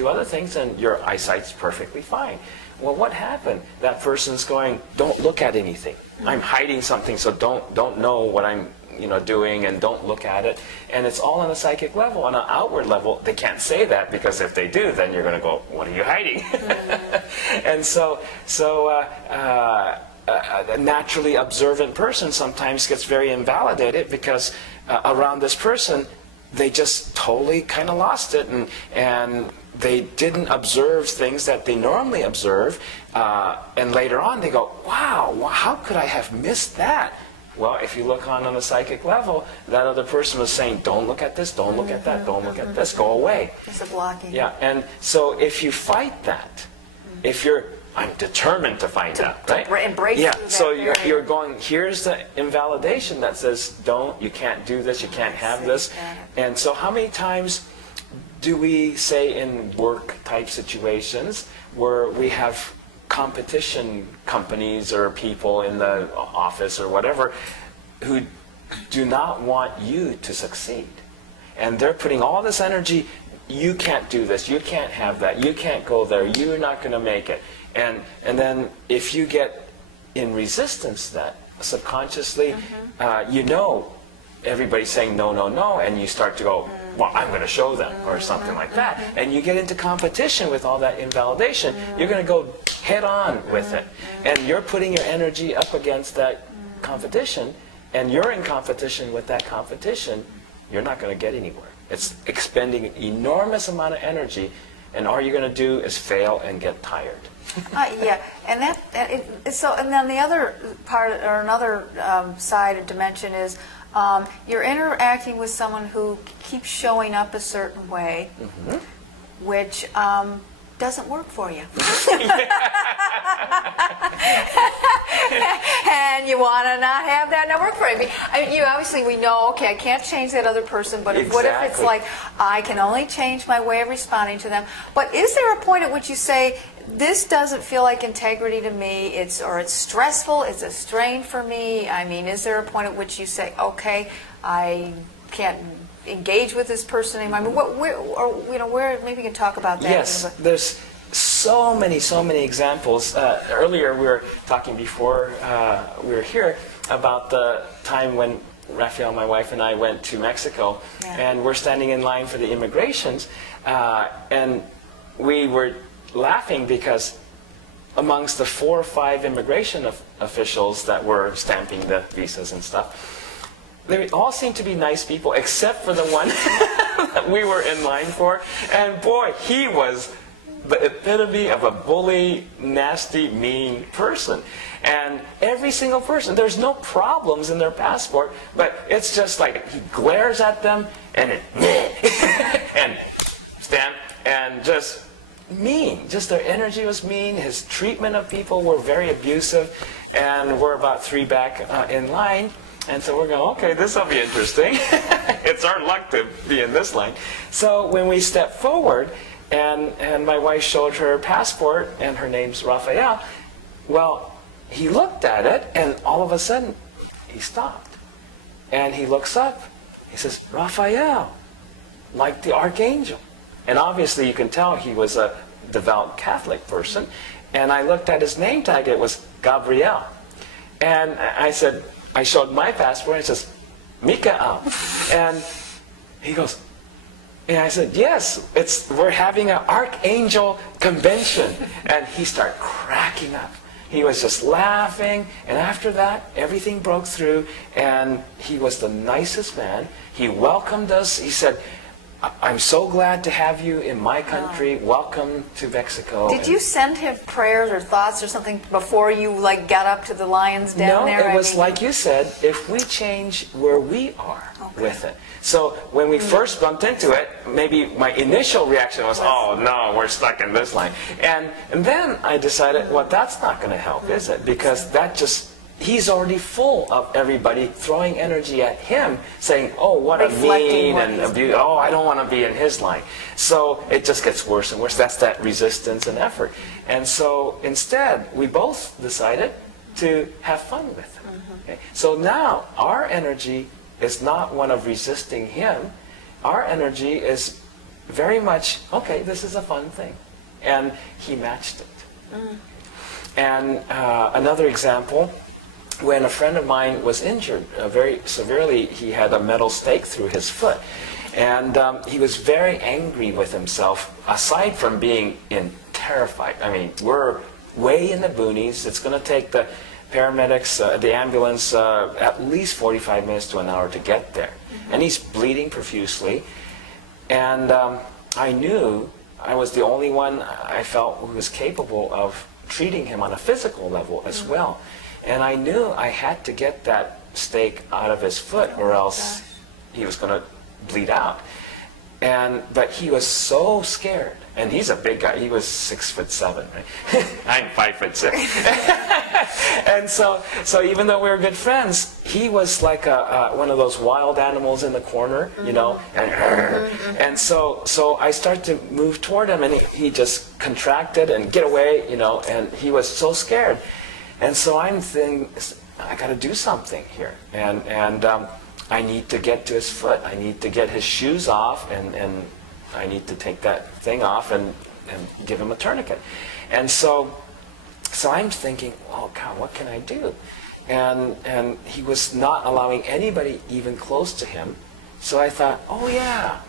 do other things, and your eyesight's perfectly fine. Well, what happened? That person's going, don't look at anything. I'm hiding something, so don't know what I'm doing, and don't look at it. And it's all on a psychic level. On an outward level, they can't say that, because if they do, then you're going to go, what are you hiding? And so a naturally observant person sometimes gets very invalidated, because around this person, they just totally kind of lost it, and they didn't observe things that they normally observe, and later on they go, wow, how could I have missed that? Well, if you look on a psychic level, that other person was saying, don't look at this, don't look at that, don't look at this, go away. It's a blocking. Yeah, and so if you fight that, if I'm determined to fight out, right? And break through that so barrier. you're going, here's the invalidation that says, you can't do this, you can't have this. And so how many times do we say in work-type situations where we have competition companies or people in the office or whatever who do not want you to succeed? And they're putting all this energy, you can't do this, you can't have that, you can't go there, you're not going to make it. And then if you get in resistance to that, subconsciously, everybody's saying no, no, no, and you start to go, well, I'm going to show them, or something like that. And you get into competition with all that invalidation. You're going to go head on with it. And you're putting your energy up against that competition, and you're in competition with that competition, you're not going to get anywhere. It's expending an enormous amount of energy, and all you're going to do is fail and get tired. Yeah, and and then the other part, or another side or dimension is you're interacting with someone who keeps showing up a certain way, which doesn't work for you. And you want to not have that not work for you. Obviously, we know, okay, I can't change that other person, but what if it's like, I can only change my way of responding to them? But is there a point at which you say, this doesn't feel like integrity to me, or it's stressful, it's a strain for me? I mean, is there a point at which you say, okay, I can't engage with this person anymore? I mean, where maybe you can talk about that. Yes, there's so many examples. Earlier we were talking before we were here about the time when Raphael, my wife, and I went to Mexico, and we're standing in line for the immigrations, and we were laughing because amongst the 4 or 5 immigration officials that were stamping the visas and stuff, they all seemed to be nice people, except for the one that we were in line for. And boy, he was the epitome of a bully, nasty, mean person. And every single person, there's no problems in their passport, but it's just like he glares at them and and stamp, and just mean. Just their energy was mean. His treatment of people were very abusive, and we're about 3 back in line. And so we're going, okay, this will be interesting. It's our luck to be in this line. So when we stepped forward, and my wife showed her passport, and her name's Raphael, well, he looked at it, and all of a sudden, he stopped. And he looks up. He says, Raphael, like the archangel. And obviously, you can tell he was a devout Catholic person. And I looked at his name tag. It was Gabriel. And I said, I showed my passport, and it says, Mikael. And he goes, and I said, yes, we're having an archangel convention. And he started cracking up. He was just laughing. And after that, everything broke through. And he was the nicest man. He welcomed us. He said, I'm so glad to have you in my country. Welcome to Mexico. Did you send him prayers or thoughts or something before you got up to the lion's den there? No, it was like you said, if we change where we are with it. So when we first bumped into it, maybe my initial reaction was, oh no, we're stuck in this line. And then I decided, well, that's not going to help, is it? Because that just, he's already full of everybody throwing energy at him, saying, oh, what a mean and abuse. Oh, I don't want to be in his line. So it just gets worse and worse. That's that resistance and effort. And so instead, we both decided to have fun with it. Okay? So now our energy is not one of resisting him. Our energy is very much, okay, this is a fun thing. And he matched it. And another example, when a friend of mine was injured very severely, he had a metal stake through his foot. And he was very angry with himself, aside from being terrified. I mean, we're way in the boonies. It's going to take the paramedics, the ambulance, at least 45 minutes to an hour to get there. And he's bleeding profusely. And I knew I was the only one I felt who was capable of treating him on a physical level as well. And I knew I had to get that stake out of his foot, or else he was going to bleed out. But he was so scared, and he's a big guy. He was 6'7", right? I'm 5'6". And so even though we were good friends, he was like one of those wild animals in the corner, you know. And so I started to move toward him, and he just contracted and get away, you know. And he was so scared. And so I'm thinking, I got to do something here, and I need to get to his foot. I need to get his shoes off, and I need to take that thing off and give him a tourniquet. And so I'm thinking, oh God, what can I do? And he was not allowing anybody even close to him. So I thought, oh yeah,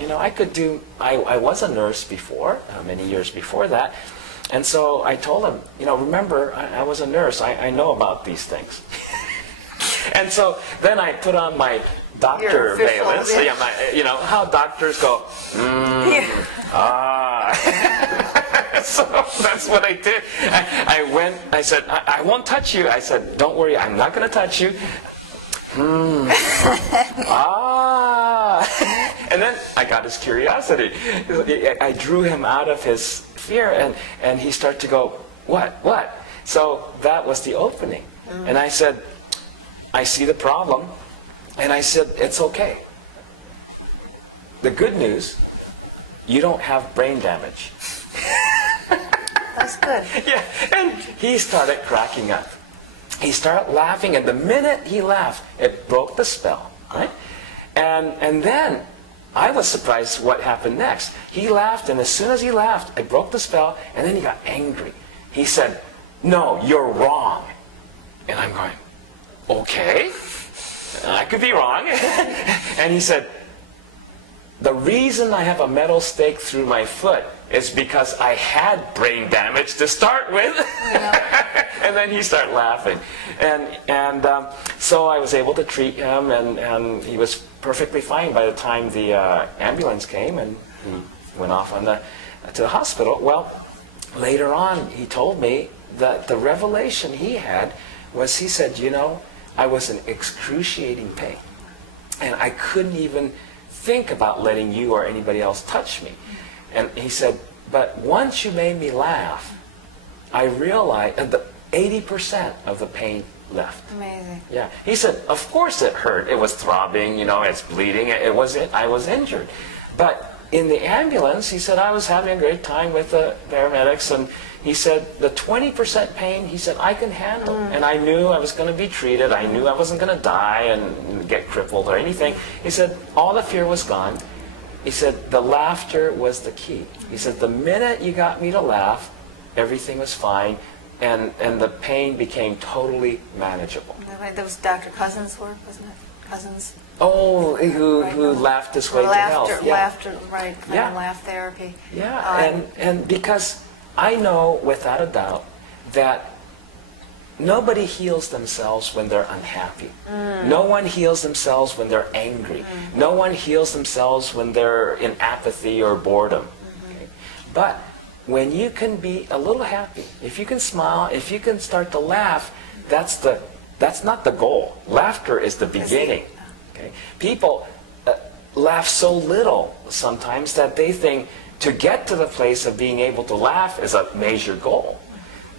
you know, I could do. I was a nurse before, many years before that. And so I told him, you know, remember, I was a nurse. I know about these things. And so then I put on my doctor valence. Yeah, you know, how doctors go, So that's what I did. I went, I said, I won't touch you. I said, don't worry, I'm not going to touch you. And then I got his curiosity. I drew him out of his fear, and he started to go, what? So that was the opening. And I said, I see the problem, and I said, it's okay. The good news, you don't have brain damage. That's good. Yeah, and he started cracking up. He started laughing, and the minute he laughed, it broke the spell, right? And then I was surprised what happened next. He laughed, and as soon as he laughed, it broke the spell, and then he got angry. He said, no, you're wrong. And I'm going, okay, I could be wrong. And he said, the reason I have a metal stake through my foot is because I had brain damage to start with. And then he started laughing. And so I was able to treat him, and he was perfectly fine by the time the ambulance came, and he went off to the hospital. Well, later on, he told me that the revelation he had was, he said, you know, I was in excruciating pain, and I couldn't even think about letting you or anybody else touch me. And he said, but once you made me laugh, I realized that 80% of the pain left. Amazing. Yeah. He said, of course it hurt. It was throbbing, you know, it's bleeding. I was injured. But in the ambulance, he said, I was having a great time with the paramedics, and he said, the 20% pain, he said, I can handle. And I knew I was going to be treated. I knew I wasn't going to die and get crippled or anything. He said, all the fear was gone. He said, the laughter was the key. He said, the minute you got me to laugh, everything was fine, and the pain became totally manageable. That was Dr. Cousins' work, wasn't it? Cousins? Oh, who laughed his way to health. Yeah. Laughter, right, yeah. Laugh therapy. Yeah, and because I know without a doubt that nobody heals themselves when they're unhappy. No one heals themselves when they're angry. No one heals themselves when they're in apathy or boredom. Okay? But when you can be a little happy, if you can smile, if you can start to laugh, that's not the goal. Laughter is the beginning. Okay? People laugh so little sometimes that they think to get to the place of being able to laugh is a major goal.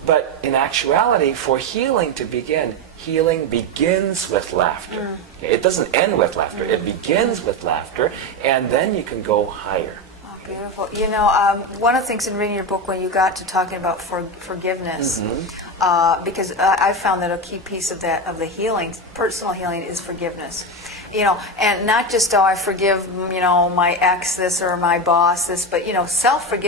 But in actuality, for healing to begin, healing begins with laughter. It doesn't end with laughter. It begins with laughter, and then you can go higher. Oh, beautiful. You know, one of the things in reading your book when you got to talking about forgiveness, because I found that a key piece of that, of the healing, personal healing, is forgiveness. you know, and not just, oh, I forgive, you know, my ex this or my boss this, but, you know, self-forgiveness